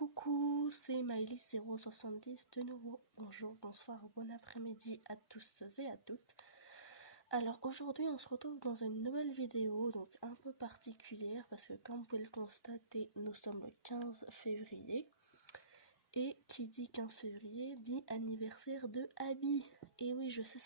Coucou, c'est Maëlys070 de nouveau. Bonjour, bonsoir, bon après-midi à tous et à toutes. Alors aujourd'hui on se retrouve dans une nouvelle vidéo, donc un peu particulière parce que comme vous pouvez le constater, nous sommes le 15 février. Et qui dit 15 février dit anniversaire de Abby. Et oui, je sais,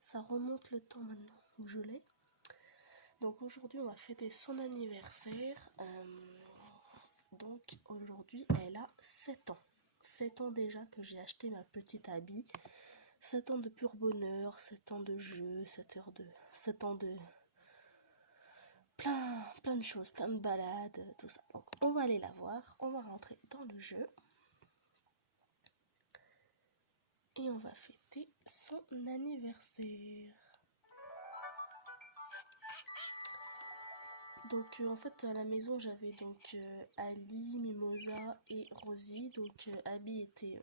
ça remonte le temps maintenant où je l'ai. Donc aujourd'hui on va fêter son anniversaire. Donc aujourd'hui elle a 7 ans. 7 ans déjà que j'ai acheté ma petite Abby. 7 ans de pur bonheur, 7 ans de jeu, 7 ans de plein de choses, plein de balades, tout ça. Donc on va aller la voir, on va rentrer dans le jeu. Et on va fêter son anniversaire. Donc en fait à la maison j'avais donc Ali, Mimosa et Rosie. Donc Abby était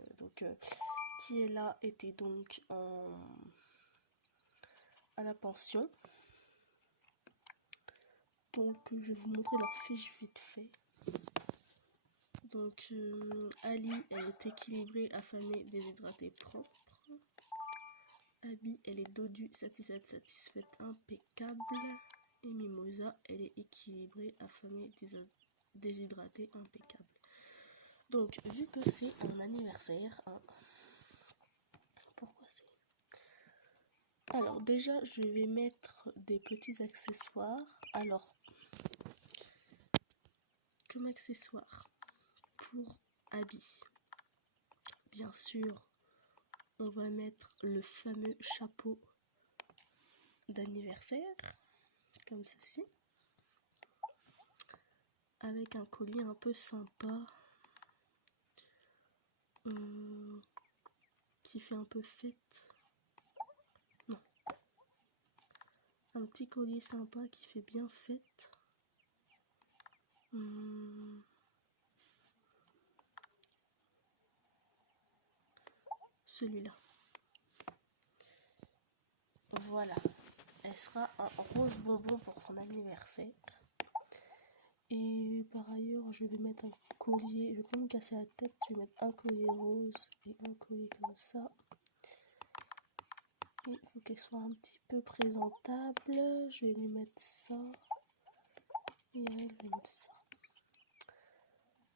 qui est là était donc à la pension. Donc je vais vous montrer leur fiche vite fait. Donc Ali elle est équilibrée, affamée, déshydratée, propre. Abby elle est dodue, satisfaite, impeccable. Et Mimosa elle est équilibrée, affamée, déshydratée, impeccable. Donc vu que c'est un anniversaire, pourquoi c'est... Alors déjà je vais mettre des petits accessoires. Alors comme accessoire pour Abby, bien sûr on va mettre le fameux chapeau d'anniversaire comme ceci, avec un collier un peu sympa qui fait un peu fête. Non, un petit collier sympa qui fait bien fête. Celui-là. Voilà. Elle sera un rose bonbon pour son anniversaire. Et par ailleurs, je vais mettre un collier. Je vais pas me casser la tête. Je vais mettre un collier rose et un collier comme ça. Et il faut qu'elle soit un petit peu présentable. Je vais lui mettre ça. Et elle, je vais mettre ça.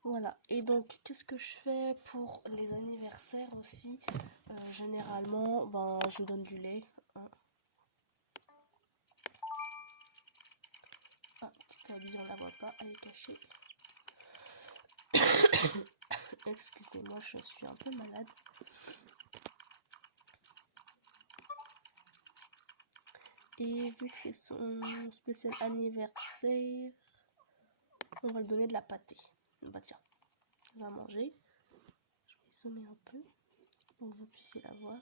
Voilà. Et donc, qu'est-ce que je fais pour les anniversaires aussi? Généralement, je donne du lait. Ah, petite Abby, on la voit pas, elle est cachée. Excusez-moi, je suis un peu malade. Et vu que c'est son spécial anniversaire, on va lui donner de la pâtée. Bah tiens, on va manger. Je vais zoomer un peu pour que vous puissiez la voir.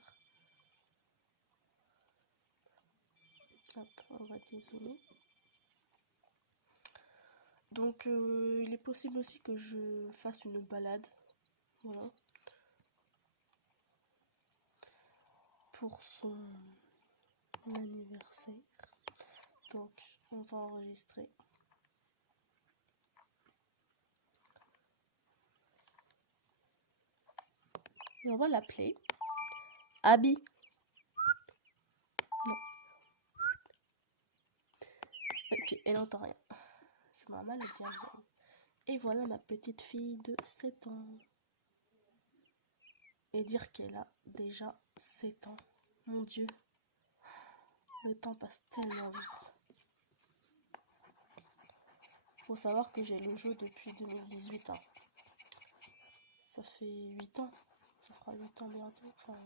Hop, on va dézoomer. Donc il est possible aussi que je fasse une balade. Voilà. Pour son anniversaire. Donc on va enregistrer. Et on va l'appeler Abby. Non. Ok, elle n'entend rien. C'est normal, elle vient bien. Et voilà ma petite fille de 7 ans. Et dire qu'elle a déjà 7 ans. Mon Dieu. Le temps passe tellement vite. Faut savoir que j'ai le jeu depuis 2018. Ça fait 8 ans. Ça fera 8 ans bientôt. Enfin,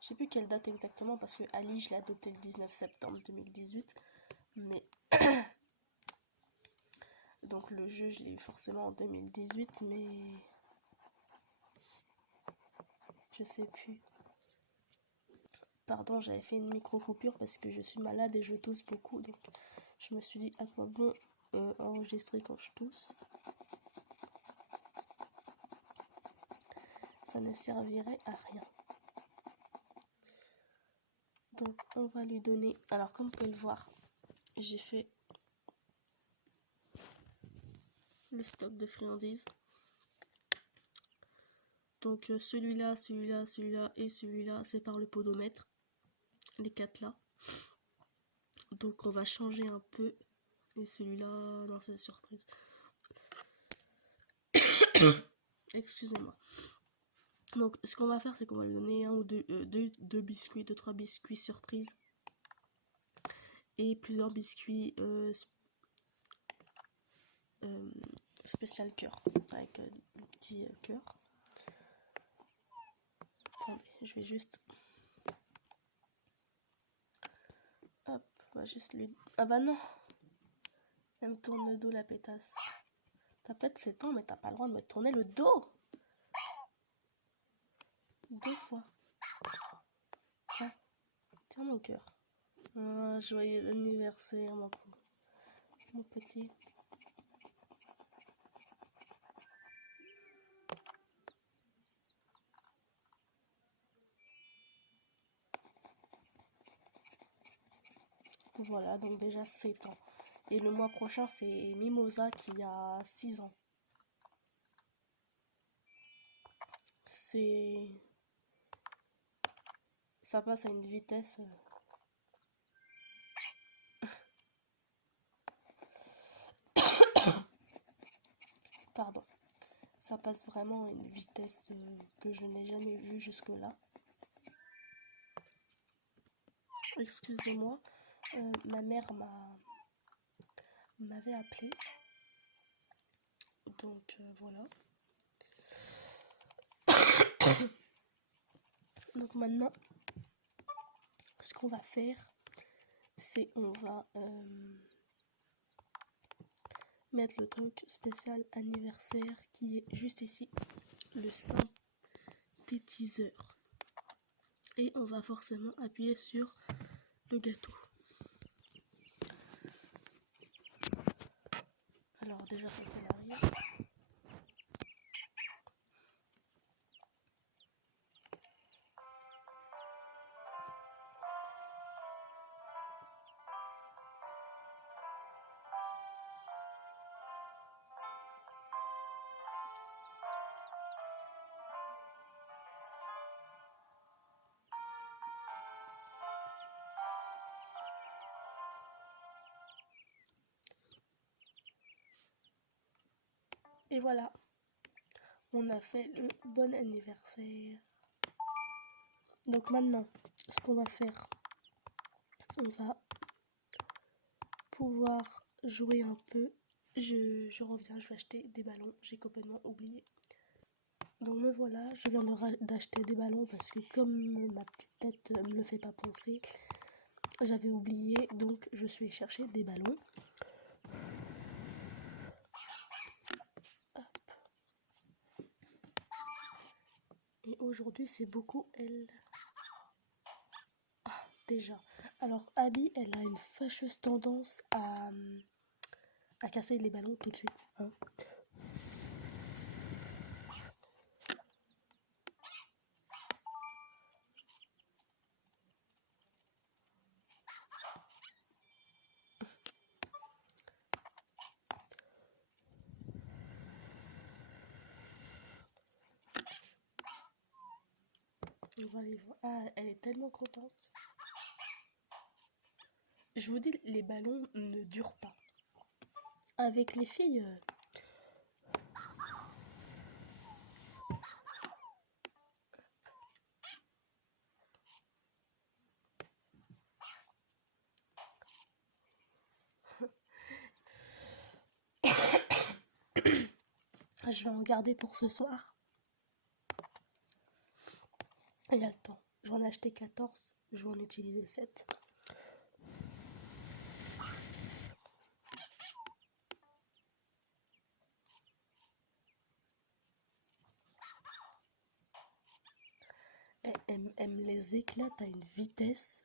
je sais plus quelle date exactement parce que Ali, je l'ai adopté le 19 septembre 2018. Mais... Donc le jeu, je l'ai eu forcément en 2018, mais... Je sais plus. Pardon, j'avais fait une micro-coupure parce que je suis malade et je tousse beaucoup. Donc je me suis dit à quoi bon enregistrer quand je tousse. Ça ne servirait à rien. Donc on va lui donner... Alors comme vous pouvez le voir, j'ai fait le stock de friandises. Donc celui-là, celui-là, celui-là et celui-là, c'est par le podomètre. Les 4 là. Donc on va changer un peu. Et celui-là, non, c'est surprise. Excusez-moi. Donc ce qu'on va faire, c'est qu'on va lui donner un ou deux biscuits, 2-3 biscuits surprise. Et plusieurs biscuits spécial cœur. Avec le petit cœur. Attendez, je vais juste... Hop, on va juste lui... Ah bah non! Elle me tourne le dos, la pétasse. T'as peut-être 7 ans, mais t'as pas le droit de me tourner le dos! 2 fois. Tiens, tiens mon cœur. Ah, joyeux anniversaire, mon petit. Voilà, donc déjà 7 ans. Et le mois prochain, c'est Mimosa qui a 6 ans. Ça passe à une vitesse... Pardon. Ça passe vraiment à une vitesse que je n'ai jamais vue jusque-là. Excusez-moi, ma mère m'avait appelé. Donc voilà. Donc maintenant, ce qu'on va faire, c'est on va mettre le truc spécial anniversaire qui est juste ici, le synthétiseur. Et on va forcément appuyer sur le gâteau. Alors déjà quand elle arrive... Et voilà, on a fait le bon anniversaire. Donc maintenant, ce qu'on va faire, on va pouvoir jouer un peu. Je reviens, je vais acheter des ballons, j'ai complètement oublié. Donc me voilà, je viens d'acheter des ballons parce que comme ma petite tête me le fait pas penser, j'avais oublié, donc je suis chercher des ballons. Hop. Et aujourd'hui c'est beaucoup elle. Ah, déjà. Alors Abby, elle a une fâcheuse tendance à casser les ballons tout de suite. Hein. On va aller voir. Ah, elle est tellement contente. Je vous dis, les ballons ne durent pas. Avec les filles... Je vais en garder pour ce soir. Il y a le temps. J'en ai acheté 14. Je vais en utiliser 7. Elle me les éclate à une vitesse.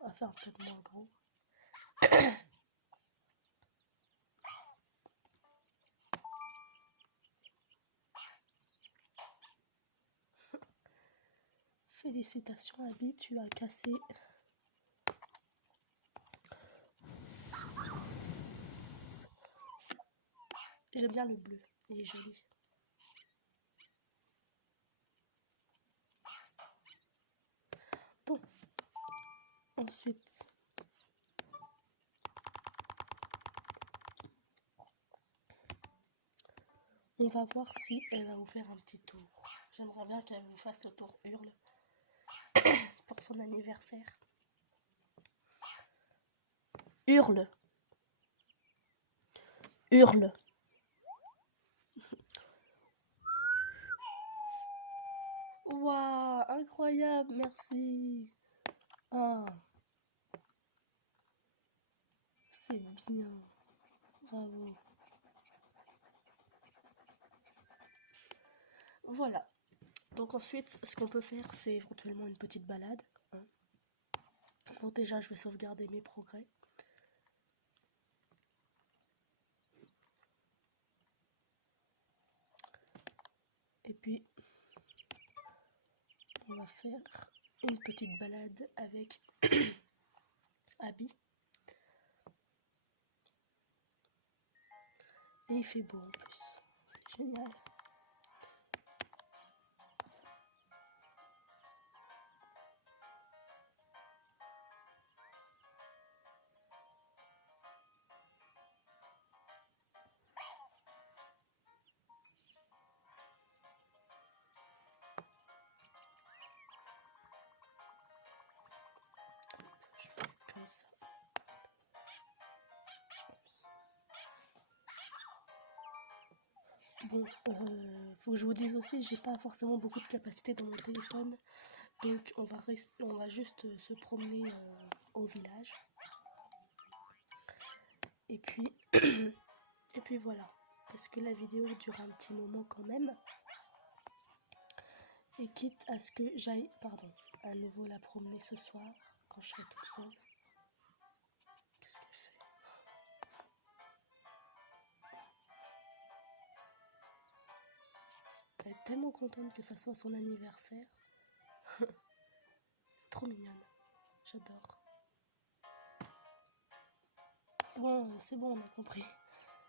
On va faire peut-être moins gros. Félicitations Abby, tu as cassé J'aime bien le bleu, il est joli. Bon, ensuite, on va voir si elle va vous faire un petit tour. J'aimerais bien qu'elle vous fasse le tour Hurle pour son anniversaire. Hurle. Hurle. Waouh, incroyable, merci. Ah, c'est bien. Bravo. Voilà. Donc ensuite, ce qu'on peut faire, c'est éventuellement une petite balade. Hein. Donc déjà, je vais sauvegarder mes progrès. Et puis, on va faire une petite balade avec Abby. Et il fait beau en plus. C'est génial. Je vais mettre comme ça. Bon, faut que je vous dise aussi, j'ai pas forcément beaucoup de capacité dans mon téléphone, donc on va juste se promener au village. Et puis, et puis voilà, parce que la vidéo dure un petit moment quand même. Et quitte à ce que j'aille, à nouveau la promener ce soir, quand je serai toute seule. Qu'est-ce qu'elle fait? Elle est tellement contente que ça soit son anniversaire. Trop mignonne. J'adore. Bon, c'est bon, on a compris.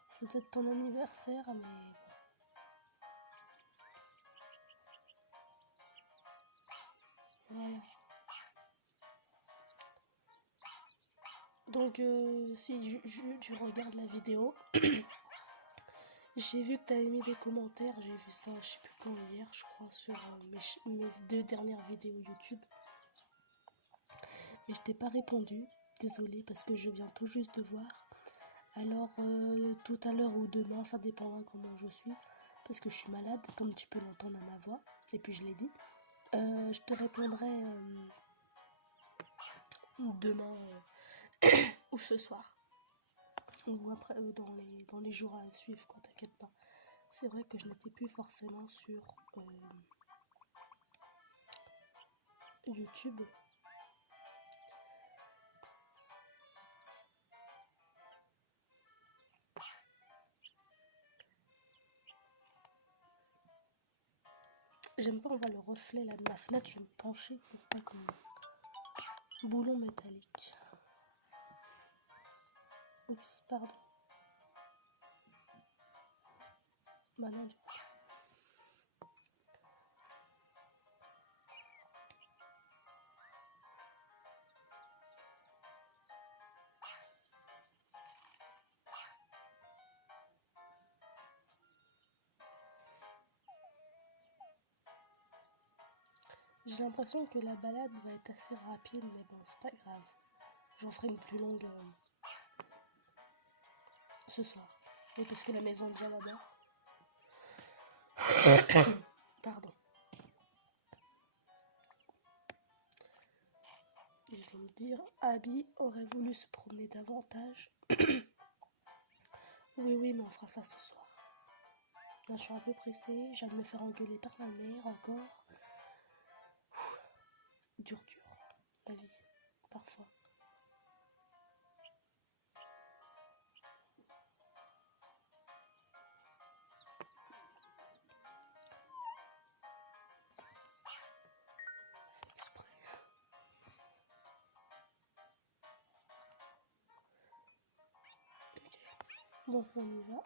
C'est peut-être ton anniversaire, mais... Voilà. Donc, si tu regardes la vidéo, j'ai vu que tu avais mis des commentaires, j'ai vu ça, je sais plus quand, hier, je crois, sur mes 2 dernières vidéos YouTube. Mais je t'ai pas répondu, désolée, parce que je viens tout juste de voir. Alors, tout à l'heure ou demain, ça dépendra comment je suis, parce que je suis malade, comme tu peux l'entendre à ma voix, et puis je l'ai dit. Je te répondrai demain ou ce soir. Ou après dans les jours à suivre, quoi, t'inquiète pas. C'est vrai que je n'étais plus forcément sur YouTube. J'aime pas, on voit le reflet là de ma fenêtre, je vais me pencher pour pas comme un boulon métallique. Oups, pardon. Bah non, j'ai l'impression que la balade va être assez rapide, mais bon, c'est pas grave. J'en ferai une plus longue ce soir. Oui, parce que la maison est déjà là-bas. Pardon. Ils vont me dire, Abby aurait voulu se promener davantage. Oui, mais on fera ça ce soir. Là, je suis un peu pressée, je viens de me faire engueuler par ma mère encore. Dur, la vie, parfois. Fait exprès. Ok. Bon, on y va.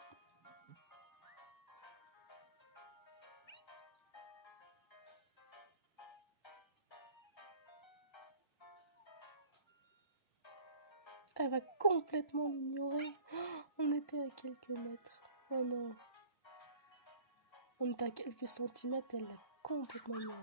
Elle va complètement l'ignorer. On était à quelques mètres. Oh non. On était à quelques centimètres, elle l'a complètement ignoré.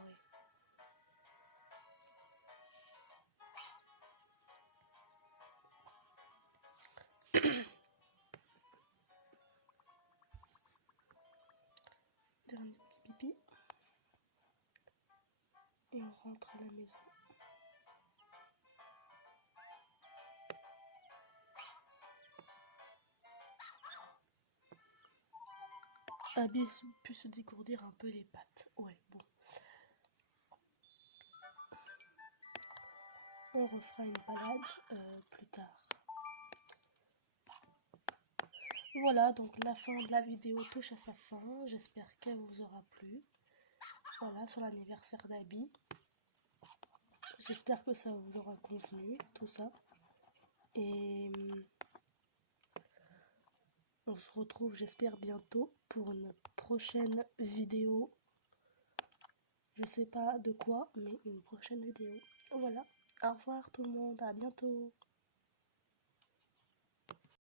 Dernier petit pipi. Et on rentre à la maison. Abby a pu se dégourdir un peu les pattes. Ouais, bon. On refera une balade plus tard. Voilà, donc la fin de la vidéo touche à sa fin. J'espère qu'elle vous aura plu. Voilà, sur l'anniversaire d'Abby. J'espère que ça vous aura convenu, tout ça. Et on se retrouve, j'espère, bientôt pour une prochaine vidéo. Je sais pas de quoi, mais une prochaine vidéo. Voilà. Au revoir tout le monde, à bientôt.